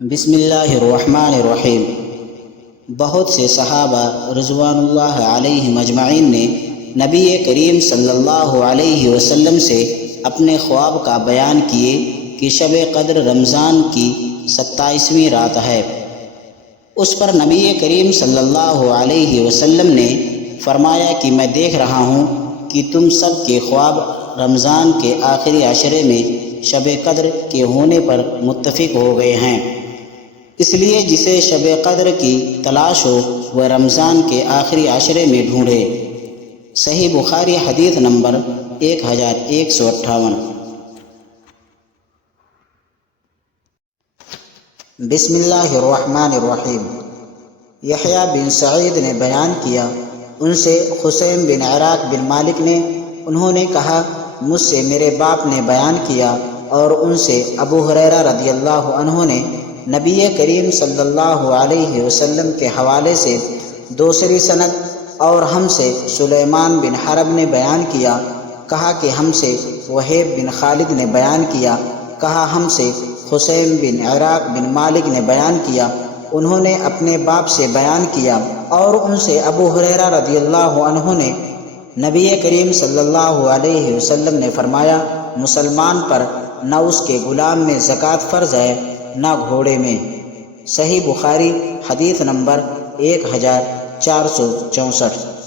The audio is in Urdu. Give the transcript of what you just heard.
بسم اللہ الرحمن الرحیم۔ بہت سے صحابہ رضوان اللہ علیہ مجمعین نے نبی کریم صلی اللہ علیہ وسلم سے اپنے خواب کا بیان کیے کہ شب قدر رمضان کی 27ویں رات ہے۔ اس پر نبی کریم صلی اللہ علیہ وسلم نے فرمایا کہ میں دیکھ رہا ہوں کہ تم سب کے خواب رمضان کے آخری عشرے میں شب قدر کے ہونے پر متفق ہو گئے ہیں، اس لیے جسے شب قدر کی تلاش ہو وہ رمضان کے آخری عشرے میں ڈھونڈے۔ صحیح بخاری حدیث نمبر 1158۔ بسم اللہ الرحمن الرحیم۔ یحییٰ بن سعید نے بیان کیا، ان سے خثیم بن عراق بن مالک نے، انہوں نے کہا مجھ سے میرے باپ نے بیان کیا، اور ان سے ابو ہریرہ رضی اللہ عنہ نے نبی کریم صلی اللہ علیہ وسلم کے حوالے سے دوسری سند، اور ہم سے سلیمان بن حرب نے بیان کیا، کہا کہ ہم سے وہیب بن خالد نے بیان کیا، کہا ہم سے خثیم بن عراق بن مالک نے بیان کیا، انہوں نے اپنے باپ سے بیان کیا، اور ان سے ابو ہریرہ رضی اللہ عنہ نے نبی کریم صلی اللہ علیہ وسلم نے فرمایا، مسلمان پر نہ اس کے غلام میں زکوٰۃ فرض ہے نہ گھوڑے میں۔ صحیح بخاری حدیث نمبر 1464۔